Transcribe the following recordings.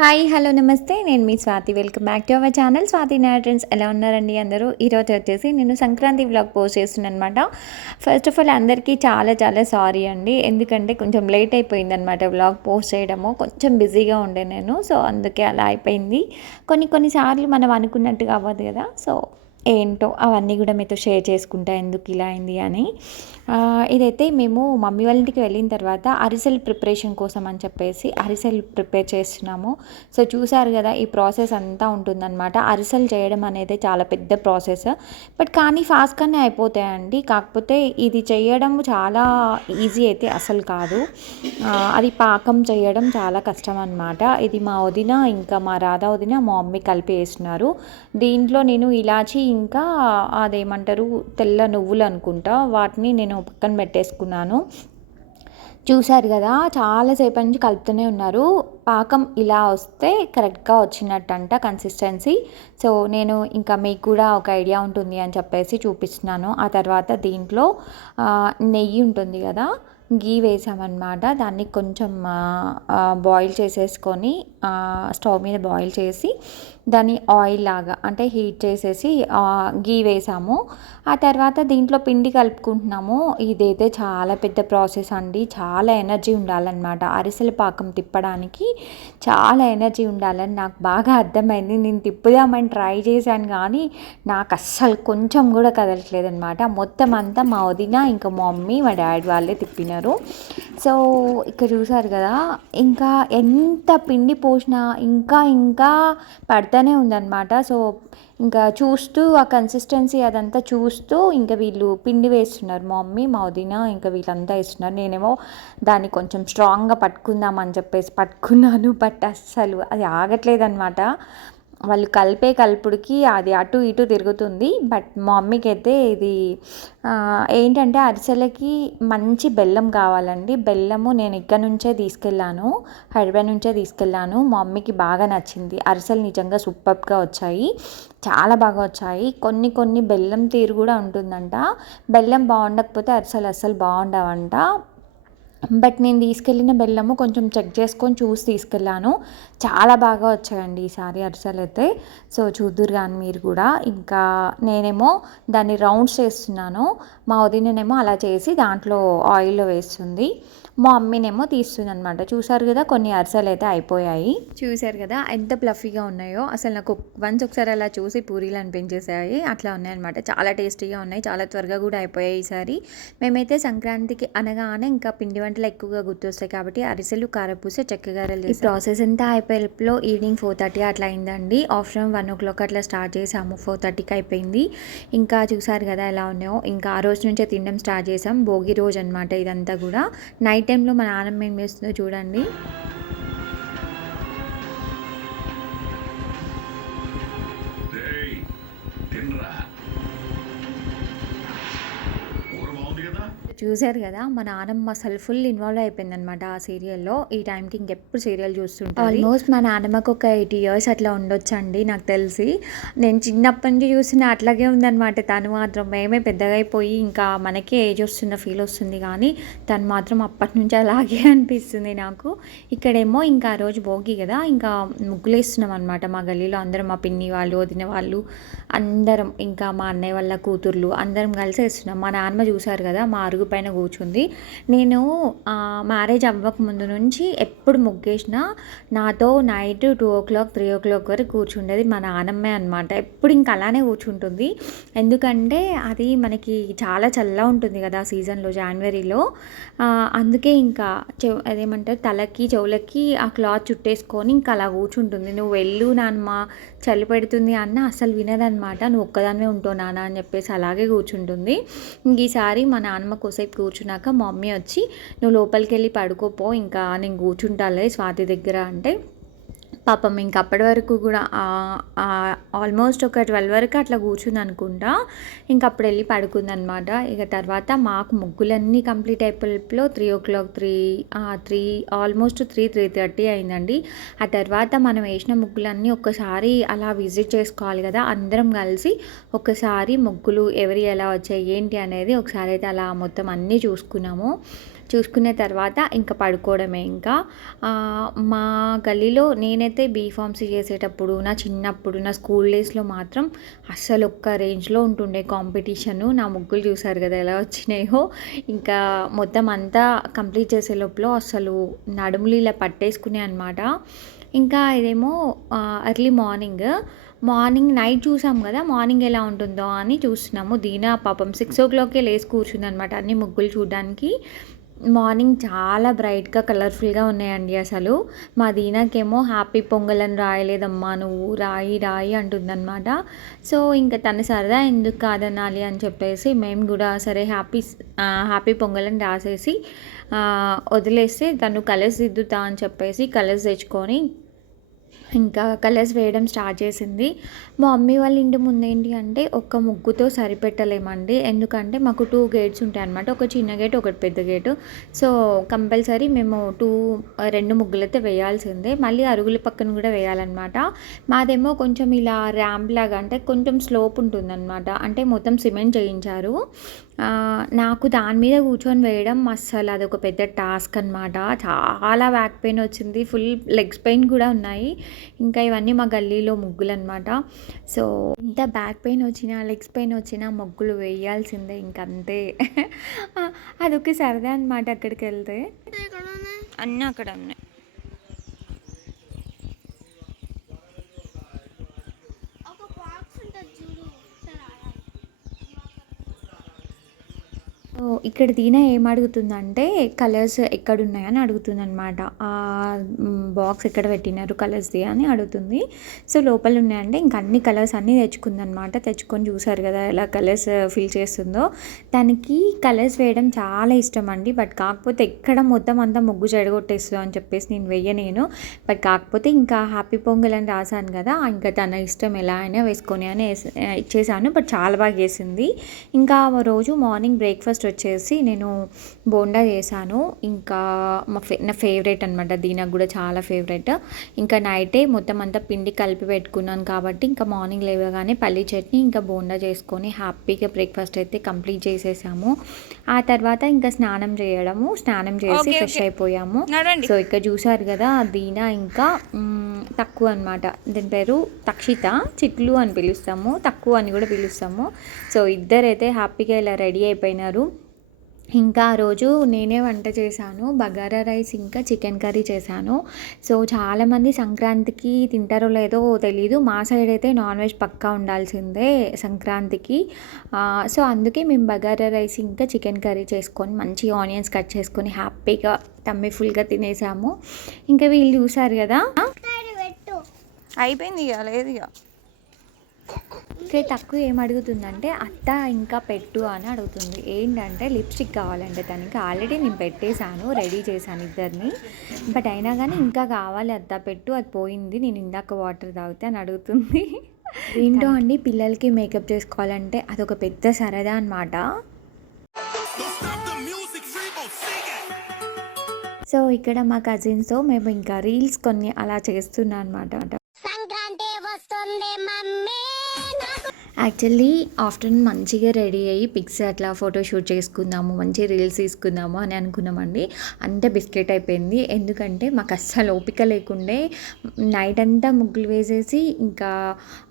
Hi hello namaste. Swathi. Welcome back to our channel. Swathi నాట్రెన్స్ ఎలా ఉన్నారండి అందరూ? ఈరోజు వచ్చేసి నేను సంక్రాంతి వ్లాగ్ పోస్ట్ చేస్తున్నాను అనమాట ఫస్ట్ ఆఫ్ ఆల్ అందరికీ చాలా చాలా సారీ అండి. ఎందుకంటే కొంచెం లేట్ అయిపోయింది అనమాట వ్లాగ్ పోస్ట్ చేయడము. కొంచెం బిజీగా ఉండే నేను. సో అందుకే అలా అయిపోయింది. కొన్ని కొన్నిసార్లు మనం అనుకున్నట్టుగా అవ్వదు కదా. సో ఏంటో అవన్నీ కూడా మీతో షేర్ చేసుకుంటా ఎందుకు ఇలా అయింది అని. ఇదైతే మేము మమ్మీ వాళ్ళ ఇంటికి వెళ్ళిన తర్వాత అరిసెల్ ప్రిపరేషన్ కోసం అని చెప్పేసి అరిసెల్ ప్రిపేర్ చేస్తున్నాము. సో చూసారు కదా ఈ ప్రాసెస్ అంతా ఉంటుందన్నమాట. అరిసెల్ చేయడం అనేది చాలా పెద్ద ప్రాసెస్. బట్ కానీ ఫాస్ట్గానే అయిపోతాయండి. కాకపోతే ఇది చేయడం చాలా ఈజీ అయితే అసలు కాదు. అది పాకం చేయడం చాలా కష్టం అనమాట ఇది మా వదిన ఇంకా మా రాధా వదిన మా మమ్మీ కలిపి వేస్తున్నారు. దీంట్లో నేను ఇలాచి ఇంకా అదేమంటారు తెల్ల నువ్వులు అనుకుంటా వాటిని నేను పక్కన పెట్టేసుకున్నాను. చూశారు కదా చాలాసేపటి నుంచి కలుపుతూనే ఉన్నారు. పాకం ఇలా వస్తే కరెక్ట్గా వచ్చినట్టంట కన్సిస్టెన్సీ. సో నేను ఇంకా మీకు కూడా ఒక ఐడియా ఉంటుంది అని చెప్పేసి చూపిస్తున్నాను. ఆ తర్వాత దీంట్లో నెయ్యి ఉంటుంది కదా గీ వేసామన్నమాట. దాన్ని కొంచెం బాయిల్ చేసేసుకొని స్టవ్ మీద బాయిల్ చేసి దాన్ని ఆయిల్ లాగా అంటే హీట్ చేసేసి గీ వేసాము. ఆ తర్వాత దీంట్లో పిండి కలుపుకుంటున్నాము. ఇదైతే చాలా పెద్ద ప్రాసెస్ అండి. చాలా ఎనర్జీ ఉండాలన్నమాట. అరిసెల పాకం తిప్పడానికి చాలా ఎనర్జీ ఉండాలని నాకు బాగా అర్థమైంది. నేను తిప్పుదామని ట్రై చేశాను కానీ నాకు అస్సలు కొంచెం కూడా కదలట్లేదనమాట మొత్తం అంతా మా వదిన ఇంకా మా మమ్మీ మా డాడీ వాళ్ళే తిప్పినారు. సో ఇక్కడ చూసారు కదా ఇంకా ఎంత పిండి పోసినా ఇంకా ఇంకా పడుతూనే ఉందన్నమాట. సో ఇంకా చూస్తూ ఆ కన్సిస్టెన్సీ అదంతా చూస్తూ ఇంకా వీళ్ళు పిండి వేస్తున్నారు. మా మమ్మీ మా వదిన ఇంకా వీళ్ళంతా వేస్తున్నారు. నేనేమో దాన్ని కొంచెం స్ట్రాంగ్గా పట్టుకుందామని చెప్పేసి పట్టుకున్నాను. బట్ అస్సలు అది ఆగట్లేదన్నమాట. వాళ్ళు కలిపే కలుపుడికి అది అటు ఇటు తిరుగుతుంది. బట్ మా మమ్మీకి అయితే ఇది ఏంటంటే అరిసెలకి మంచి బెల్లం కావాలండి. బెల్లము నేను ఇక్కడ నుంచే తీసుకెళ్ళాను. హైదరాబాద్ నుంచే తీసుకెళ్ళాను. మా మమ్మీకి బాగా నచ్చింది. అరిసెలు నిజంగా సూపర్గా వచ్చాయి. చాలా బాగా వచ్చాయి. కొన్ని కొన్ని బెల్లం తీరు కూడా ఉంటుందంట. బెల్లం బాగుండకపోతే అరిసెలు అస్సలు బాగుండవంట. బట్ నేను తీసుకెళ్ళిన బెల్లము కొంచెం చెక్ చేసుకొని చూసి తీసుకెళ్ళాను. చాలా బాగా వచ్చాయండి ఈసారి అరిసెలు అయితే. సో చూద్దురు కానీ మీరు కూడా. ఇంకా నేనేమో దాన్ని రౌండ్స్ చేస్తున్నాను. మా వదిననేమో అలా చేసి దాంట్లో ఆయిల్లో వేస్తుంది. మా మమ్మీనేమో తీస్తుంది అనమాట చూసారు కదా కొన్ని అరిసెలు అయితే అయిపోయాయి. చూసారు కదా ఎంత ప్లఫీగా ఉన్నాయో. అసలు నాకు వన్స్ ఒకసారి అలా చూసి పూరీలు అనిపించేసాయి. అట్లా ఉన్నాయన్నమాట. చాలా టేస్టీగా ఉన్నాయి. చాలా త్వరగా కూడా అయిపోయాయి ఈసారి. మేమైతే సంక్రాంతికి అనగానే ఇంకా పిండి వంటలు ఎక్కువగా గుర్తొస్తాయి కాబట్టి అరిసెలు కారపూస చెక్కగారెలు ఈ ప్రాసెస్ అంతా అయిపోయేలో ఈవినింగ్ ఫోర్ థర్టీ అట్లా అయిందండి. ఆఫ్టర్నూన్ వన్ ఓ క్లాక్ అట్లా స్టార్ట్ చేసాము ఫోర్ థర్టీకి అయిపోయింది. ఇంకా చూసారు కదా ఎలా ఉన్నాయో. ఇంకా ఆ రోజు నుంచే తినడం స్టార్ట్ చేసాం భోగి రోజు అనమాట ఇదంతా కూడా. నైట్ టైంలో మా నాన్నమ్మ ఏం చేస్తుందో చూడండి. చూశారు కదా మా నాన్నమ్మ అసలు ఫుల్ ఇన్వాల్వ్ అయిపోయింది అనమాట ఆ సీరియల్లో. ఈ టైంకి ఇంకెప్పుడు సీరియల్ చూస్తుంటారు ఆల్మోస్ట్ మా నానమ్మకు ఒక ఎయిటీ ఇయర్స్ అట్లా ఉండొచ్చు అండి నాకు తెలిసి. నేను చిన్నప్పటి నుంచి చూసిన అట్లాగే ఉందనమాట తను మాత్రం మేమే పెద్దగా అయిపోయి ఇంకా మనకే ఏజ్ వస్తున్న ఫీల్ వస్తుంది కానీ తను మాత్రం అప్పటి నుంచి అలాగే అనిపిస్తుంది నాకు. ఇక్కడేమో ఇంకా ఆ రోజు భోగి కదా ఇంకా ముగ్గులేస్తున్నాం అనమాట మా గల్లీలో అందరం మా పిన్ని వాళ్ళు వదిన వాళ్ళు అందరం ఇంకా మా అన్నయ్య వాళ్ళ కూతుర్లు అందరం కలిసి వేస్తున్నాం మా నాన్నమ్మ చూశారు కదా మా అరుగు పైన కూర్చుంది. నేను మ్యారేజ్ అవ్వక ముందు నుంచి ఎప్పుడు ముగ్గేసిన నాతో night two o'clock three o'clock వరకు కూర్చుండేది మా నానమ్మే అనమాట ఎప్పుడు ఇంకా అలానే కూర్చుంటుంది. ఎందుకంటే అది మనకి చాలా చల్లగా ఉంటుంది కదా సీజన్లో జనవరిలో అందుకే ఇంకా చెవ్ అదేమంటారు తలకి చెవులకి ఆ క్లాత్ చుట్టేసుకొని ఇంకా అలా కూర్చుంటుంది. నువ్వు వెళ్ళు నాన్నమ్మ చలి పెడుతుంది అన్న అసలు వినదనమాట నువ్వు ఒక్కదానివే ఉంటావు నాన్న అని చెప్పేసి అలాగే కూర్చుంటుంది. ఈసారి మా నాన్నమ్మ కోసేపు కూర్చున్నాక మా మమ్మీ వచ్చి నువ్వు లోపలికి వెళ్ళి పడుకోపో ఇంకా నేను కూర్చుంటాలే స్వాతి దగ్గర అంటే పాపం ఇంక అప్పటి వరకు కూడా ఆల్మోస్ట్ ఒక ట్వెల్వ్ వరకు అట్లా కూర్చుంది అనుకుంటా. ఇంక అప్పుడు వెళ్ళి పడుకుందనమాట. ఇక తర్వాత మాకు ముగ్గులన్నీ complete అయిపోయిలో three o'clock three three almost three three thirty అయిందండి. ఆ తర్వాత మనం వేసిన ముగ్గులన్నీ ఒక్కసారి అలా విజిట్ చేసుకోవాలి కదా అందరం కలిసి ఒకసారి ముగ్గులు ఎవరి ఎలా వచ్చాయి ఏంటి అనేది ఒకసారి అయితే అలా మొత్తం అన్నీ చూసుకున్నాము. చూసుకున్న తర్వాత ఇంకా పడుకోవడమే ఇంకా. మా గల్లీలో నేనైతే బీఫార్మసీ చేసేటప్పుడు నా చిన్నప్పుడు నా స్కూల్ డేస్లో మాత్రం అస్సలు ఒక్క రేంజ్లో ఉంటుండే కాంపిటీషను. నా ముగ్గులు చూసారు కదా ఎలా వచ్చినాయో. ఇంకా మొత్తం అంతా కంప్లీట్ చేసే లోపల అసలు నడుములు ఇలా పట్టేసుకునే అనమాట ఇంకా ఇదేమో ఎర్లీ మార్నింగ్. మార్నింగ్ నైట్ చూసాం కదా మార్నింగ్ ఎలా ఉంటుందో అని చూస్తున్నాము. దీనా పాపం సిక్స్ ఓ క్లాక్కే లేసి కూర్చుందనమాట అన్ని ముగ్గులు చూడడానికి. మార్నింగ్ చాలా బ్రైట్గా కలర్ఫుల్గా ఉన్నాయండి అసలు. మా దీనాకేమో హ్యాపీ పొంగల్ అని రాయలేదమ్మా నువ్వు రాయి రాయి అంటుందన్నమాట. సో ఇంకా తన సరదా ఎందుకు కాదనాలి అని చెప్పేసి మేము కూడా సరే హ్యాపీ హ్యాపీ పొంగల్ అని రాసేసి వదిలేస్తే తను కలర్స్ దిద్దుతా అని చెప్పేసి కలర్స్ తెచ్చుకొని ఇంకా కలర్స్ వేయడం స్టార్ట్ చేసింది. మా మమ్మీ వాళ్ళ ఇంటి ముందు ఏంటి అంటే ఒక్క ముగ్గుతో సరిపెట్టలేమండి. ఎందుకంటే మాకు టూ గేట్స్ ఉంటాయి అనమాట ఒక చిన్న గేట్ ఒకటి పెద్ద గేటు సో కంపల్సరీ మేము టూ రెండు ముగ్గులైతే వేయాల్సిందే. మళ్ళీ అరుగుల పక్కన కూడా వేయాలన్నమాట. మాదేమో కొంచెం ఇలా ర్యాంప్ లాగా అంటే కొంచెం స్లోప్ ఉంటుందన్నమాట. అంటే మొత్తం సిమెంట్ చేయించారు. నాకు దాని మీద కూర్చొని వేయడం అస్సలు అదొక పెద్ద టాస్క్ అనమాట చాలా బ్యాక్ పెయిన్ వచ్చింది. ఫుల్ లెగ్స్ పెయిన్ కూడా ఉన్నాయి. ఇంకా ఇవన్నీ మా గల్లీలో ముగ్గులు అనమాట సో ఇంత బ్యాక్ పెయిన్ వచ్చినా లెగ్స్ పెయిన్ వచ్చినా ముగ్గులు వేయాల్సిందే ఇంకంతే. అదొక సరదా అనమాట అక్కడికి వెళ్తే. అన్నీ అక్కడ ఉన్నాయి ఒక బాక్స్ ఉంటుంది చూడు సరే సో ఇక్కడ దీన ఏం అడుగుతుందంటే కలర్స్ ఎక్కడున్నాయని అడుగుతుంది అనమాట ఆ బాక్స్ ఎక్కడ పెట్టినారు కలర్స్ది అని అడుగుతుంది. సో లోపల ఉన్నాయంటే ఇంక అన్ని కలర్స్ అన్నీ తెచ్చుకుందనమాట. తెచ్చుకొని చూసారు కదా ఎలా కలర్స్ uh, ఫిల్ చేస్తుందో. తనకి కలర్స్ వేయడం చాలా ఇష్టం అండి. బట్ కాకపోతే ఎక్కడ మొత్తం అంతా ముగ్గు చెడగొట్టేస్తుందో అని చెప్పేసి నేను వెయ్యనేను బట్ కాకపోతే ఇంకా హ్యాపీ పొంగల్ అని రాశాను కదా ఇంకా తన ఇష్టం ఎలా అయినా వేసుకొని అని uh, ఇచ్చేసాను బట్ చాలా బాగా వేసింది ఇంకా ఆ రోజు మార్నింగ్ బ్రేక్ఫాస్ట్ వచ్చేసి నేను బోండా చేశాను. ఇంకా మా ఫే నా ఫేవరెట్ అనమాట దీనికి కూడా చాలా ఫేవరెట్ ఇంకా నైటే మొత్తం అంతా పిండి కలిపి పెట్టుకున్నాను కాబట్టి ఇంకా మార్నింగ్ లేవగానే పల్లి చట్నీ ఇంకా బోండా చేసుకొని హ్యాపీగా బ్రేక్ఫాస్ట్ అయితే కంప్లీట్ చేసేసాము. ఆ తర్వాత ఇంకా స్నానం చేయడము స్నానం చేసి ఫ్రెష్ అయిపోయాము. సో ఇక్కడ చూసారు కదా దీనా ఇంకా తక్కువ అనమాట దీని పేరు తక్షిత చిట్లు అని పిలుస్తాము తక్కువ అని కూడా పిలుస్తాము. సో ఇద్దరైతే హ్యాపీగా ఇలా రెడీ అయిపోయినారు. ఇంకా ఆ రోజు నేనే వంట చేశాను. బగారా రైస్ ఇంకా చికెన్ కర్రీ చేశాను. సో చాలామంది సంక్రాంతికి తింటారో లేదో తెలీదు. మా సైడ్ అయితే నాన్ వెజ్ పక్కా ఉండాల్సిందే సంక్రాంతికి. ఆ, సో అందుకే మేము బగారా రైస్ ఇంకా చికెన్ కర్రీ చేసుకొని మంచి ఆనియన్స్ కట్ చేసుకొని హ్యాపీగా టమ్మీ ఫుల్గా తినేసాము. ఇంకా వీళ్ళు చూసారు కదా? అయిపోయింది ఇక లేదు ఇక. ఇక్కడ తక్కువ ఏం అడుగుతుందంటే అత్త ఇంకా పెట్టు అని అడుగుతుంది. ఏంటంటే లిప్స్టిక్ కావాలంటే తనకి ఆల్రెడీ నేను పెట్టేశాను రెడీ చేశాను ఇద్దరిని. బట్ అయినా కానీ ఇంకా కావాలి అత్త పెట్టు అది పోయింది నేను ఇందాక వాటర్ తాగితే అని అడుగుతుంది. ఏంటో అండి పిల్లలకి మేకప్ చేసుకోవాలంటే అదొక పెద్ద సరదా అనమాట. సో ఇక్కడ మా కజిన్స్తో మేము ఇంకా రీల్స్ కొన్ని అలా చేస్తున్నాం అనమాట సంక్రాంతి వస్తుంది యాక్చువల్లీ ఆఫ్టర్నూన్ మంచిగా రెడీ అయ్యి పిక్స్ అట్లా ఫోటో షూట్ చేసుకుందాము మంచి రీల్స్ తీసుకుందాము అని అనుకున్నామండి. అంత బిస్కెట్ అయిపోయింది. ఎందుకంటే మాకు అస్సలు ఓపిక లేకుండే నైట్ అంతా ముగ్గులు వేసేసి ఇంకా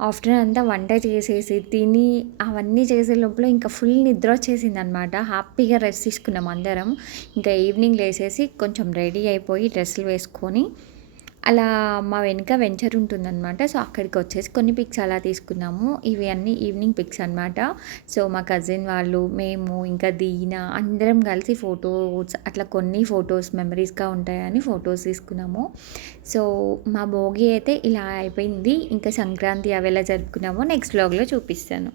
ఆఫ్టర్నూన్ అంతా వంట చేసేసి తిని అవన్నీ చేసే లోపల ఇంకా ఫుల్ నిద్ర వచ్చేసింది అనమాట హ్యాపీగా రెస్ట్ తీసుకున్నాం అందరం. ఇంకా ఈవినింగ్ లేసేసి కొంచెం రెడీ అయిపోయి డ్రెస్సులు వేసుకొని అలా మా వెనుక వెంచర్ ఉంటుందన్నమాట. సో అక్కడికి వచ్చేసి కొన్ని పిక్స్ అలా తీసుకున్నాము. ఇవి అన్నీ ఈవినింగ్ పిక్స్ అనమాట సో మా కజిన్ వాళ్ళు మేము ఇంకా దీనా అందరం కలిసి ఫొటోస్ అట్లా కొన్ని ఫొటోస్ మెమరీస్గా ఉంటాయని ఫొటోస్ తీసుకున్నాము. సో మా భోగి అయితే ఇలా అయిపోయింది. ఇంకా సంక్రాంతి అవి ఎలా జరుపుకున్నామో నెక్స్ట్ బ్లాగ్లో చూపిస్తాను.